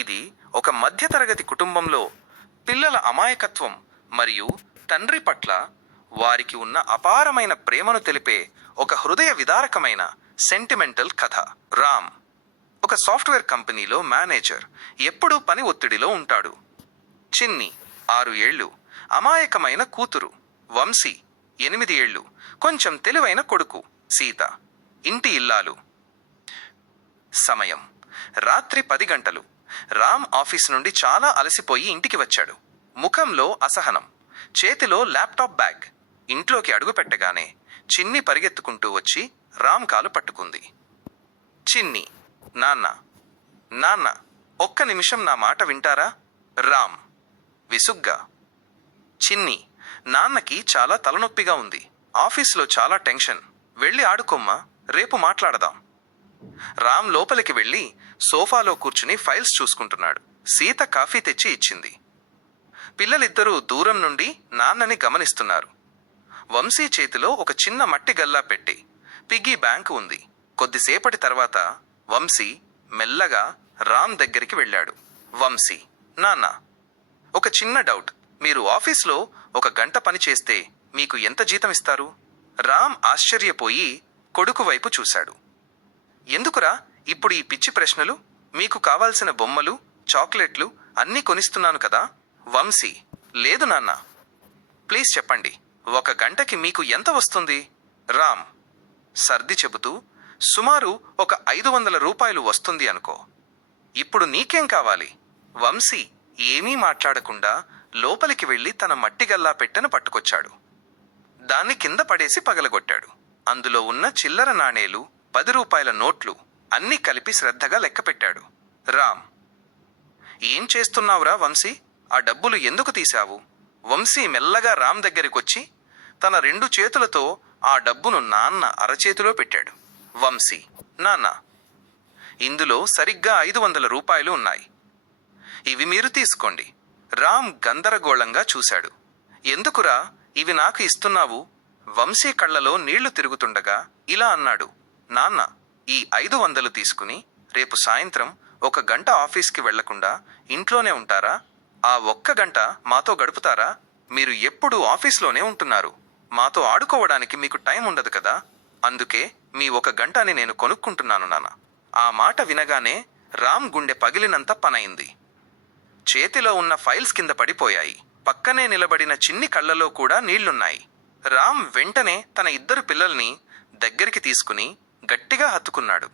ఇది ఒక మధ్యతరగతి కుటుంబంలో పిల్లల అమాయకత్వం మరియు తండ్రి పట్ల వారికి ఉన్న అపారమైన ప్రేమను తెలిపే ఒక హృదయ విదారకమైన సెంటిమెంటల్ కథ. రామ్ ఒక సాఫ్ట్వేర్ కంపెనీలో మేనేజర్. ఎప్పుడూ పని ఒత్తిడిలో ఉంటాడు. చిన్ని 6 ఏళ్ళు, అమాయకమైన కూతురు వంశీ 8 ఏళ్ళు, కొంచెం తెలివైన కొడుకు సీత, ఇంటి ఇల్లాలు. సమయం రాత్రి 10 గంటలు. రామ్ ఆఫీస్ నుండి చాలా అలసిపోయి ఇంటికి వచ్చాడు. ముఖంలో అసహనం, చేతిలో ల్యాప్టాప్ బ్యాగ్. ఇంట్లోకి అడుగుపెట్టగానే చిన్ని పరిగెత్తుకుంటూ వచ్చి రామ్ కాలు పట్టుకుంది. చిన్ని, నాన్న నాన్న ఒక్క నిమిషం నా మాట వింటారా? రామ్ విసుగ్గా. చిన్ని, నాన్నకి చాలా తలనొప్పిగా ఉంది. ఆఫీస్లో చాలా టెన్షన్. వెళ్ళి ఆడుకోమ్మా, రేపు మాట్లాడదాం. రామ్ లోపలికి వెళ్ళి సోఫాలో కూర్చుని ఫైల్స్ చూసుకుంటున్నాడు. సీత కాఫీ తెచ్చి ఇచ్చింది. పిల్లలిద్దరూ దూరం నుండి నాన్నని గమనిస్తున్నారు. వంశీ చేతిలో ఒక చిన్న మట్టి గల్లా పెట్టి పిగ్గీ బ్యాంకు ఉంది. కొద్దిసేపటి తర్వాత వంశీ మెల్లగా రామ్ దగ్గరికి వెళ్ళాడు. వంశీ, నాన్న, ఒక చిన్న డౌట్. మీరు ఆఫీస్లో 1 గంట పని చేస్తే మీకు ఎంత జీతం ఇస్తారు? రామ్ ఆశ్చర్యపోయి కొడుకు వైపు చూశాడు. ఎందుకురా ఇప్పుడు ఈ పిచ్చి ప్రశ్నలు? మీకు కావాల్సిన బొమ్మలు, చాక్లెట్లు అన్నీ కొనిస్తున్నాను కదా. వంశీ, లేదు నాన్న, ప్లీజ్ చెప్పండి, 1 గంటకి మీకు ఎంత వస్తుంది? రామ్ సర్ది చెబుతూ, సుమారు ఒక 500 రూపాయలు వస్తుంది అనుకో. ఇప్పుడు నీకేం కావాలి? వంశీ ఏమీ మాట్లాడకుండా లోపలికి వెళ్ళి తన మట్టిగల్లా పెట్టెను పట్టుకొచ్చాడు. దాన్ని కింద పడేసి పగలగొట్టాడు. అందులో ఉన్న చిల్లర నాణేలు, 10 రూపాయల నోట్లు అన్నీ కలిపి శ్రద్ధగా లెక్కపెట్టాడు. రామ్, ఏం చేస్తున్నావురా వంశీ? ఆ డబ్బులు ఎందుకు తీశావు? వంశీ మెల్లగా రామ్ దగ్గరికొచ్చి తన 2 చేతులతో ఆ డబ్బును నాన్న అరచేతిలో పెట్టాడు. వంశీ, నాన్న, ఇందులో సరిగ్గా 500 రూపాయలు ఉన్నాయి. ఇవి మీరు తీసుకోండి. రామ్ గందరగోళంగా చూశాడు. ఎందుకురా ఇవి నాకు ఇస్తున్నావు? వంశీ కళ్ళలో నీళ్లు తిరుగుతుండగా ఇలా అన్నాడు. నాన్న, ఈ 500 తీసుకుని రేపు సాయంత్రం 1 గంట ఆఫీస్కి వెళ్లకుండా ఇంట్లోనే ఉంటారా? ఆ 1 గంట మాతో గడుపుతారా? మీరు ఎప్పుడూ ఆఫీస్లోనే ఉంటున్నారు. మాతో ఆడుకోవడానికి మీకు టైం ఉండదు కదా. అందుకే మీ 1 గంటని నేను కొనుక్కుంటున్నాను నాన్న. ఆ మాట వినగానే రామ్ గుండె పగిలినంత పనైంది. చేతిలో ఉన్న ఫైల్స్ కింద పడిపోయాయి. పక్కనే నిలబడిన చిన్ని కళ్ళలో కూడా నీళ్లున్నాయి. రామ్ వెంటనే తన 2 పిల్లల్ని దగ్గరికి తీసుకుని గట్టిగా హత్తుకున్నాడు.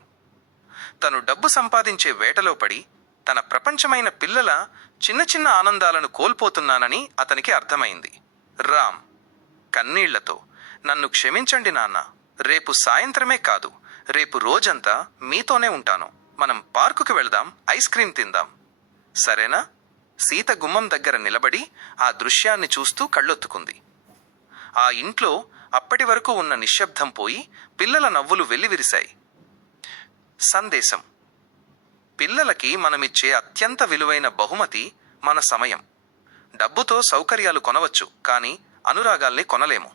తను డబ్బు సంపాదించే వేటలో పడి తన ప్రపంచమైన పిల్లల చిన్న చిన్న ఆనందాలను కోల్పోతున్నానని అతనికి అర్థమైంది. రామ్ కన్నీళ్లతో, నన్ను క్షమించండి నాన్న. రేపు సాయంత్రమే కాదు, రేపు రోజంతా మీతోనే ఉంటాను. మనం పార్కుకి వెళ్దాం, ఐస్ క్రీం తిందాం, సరేనా? సీత గుమ్మం దగ్గర నిలబడి ఆ దృశ్యాన్ని చూస్తూ కళ్ళొత్తుకుంది. ఆ ఇంట్లో అప్పటి వరకు ఉన్న నిశ్శబ్దం పోయి పిల్లల నవ్వులు వెల్లివిరిశాయి. సందేశం: పిల్లలకి మనమిచ్చే అత్యంత విలువైన బహుమతి మన సమయం. డబ్బుతో సౌకర్యాలు కొనవచ్చు, కానీ అనురాగాల్ని కొనలేము.